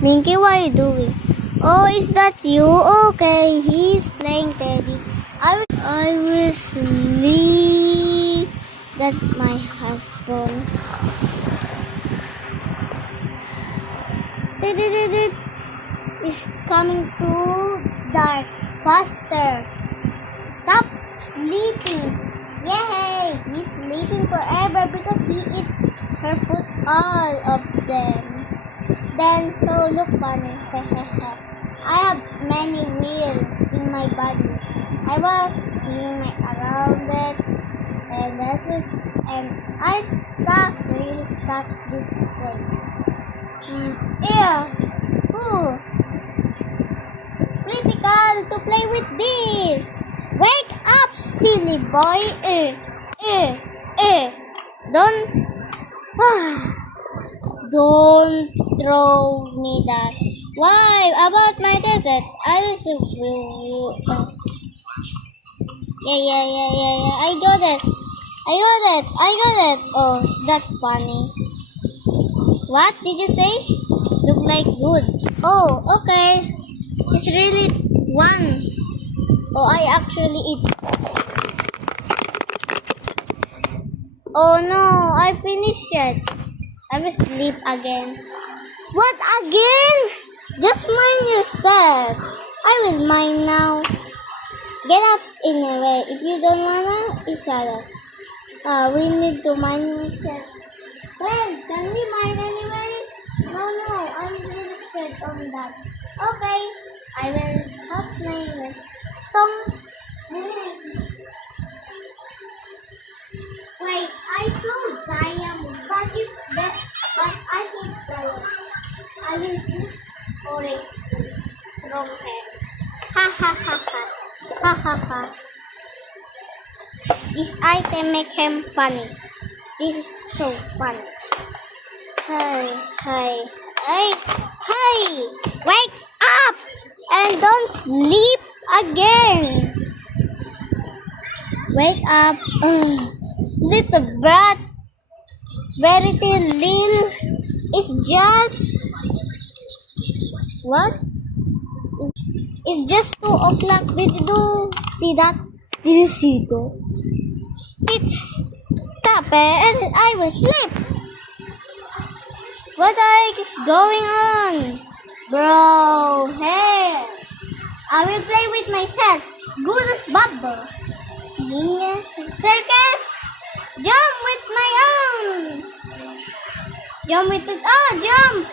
Minky, what are you doing? Oh, is that you? Okay, he's playing Teddy. I will sleep. That my husband. Teddy is coming too dark. Faster. Stop sleeping. Yay! He's sleeping forever because he ate her food, all of them. Then so look funny. I have many wheels in my body. I was spinning around it, and I really stuck this way. Ooh, it's pretty cool to play with this. Wake up, silly boy. Don't throw me that. Why? About my desert? I just yeah. I got it. Oh, is that funny? What did you say? Look like good. Oh, okay. It's really one. Oh, I actually eat. Oh no, I finished it. I will sleep again. What again? Just mind yourself. I will mind now. Get up anyway. If you don't wanna, it's alright. We need to mind yourself. Friend, can we mind anyway? No, I'm really scared of that. Okay, I will help my tongue. Wait, I saw diamond, but it's best, but I hate diamond. I will choose orange from here. Ha. This item make him funny. This is so funny. Hey, wake up and don't sleep again. Wake up, little brat. Very little. It's just what? It's just 2 o'clock. Did you see that? Did you see that? Tap and I will sleep. What the heck is going on? Bro, hey. I will play with myself. Good as bubble. Sing circus. Jump with my own. Jump with it. Oh, jump.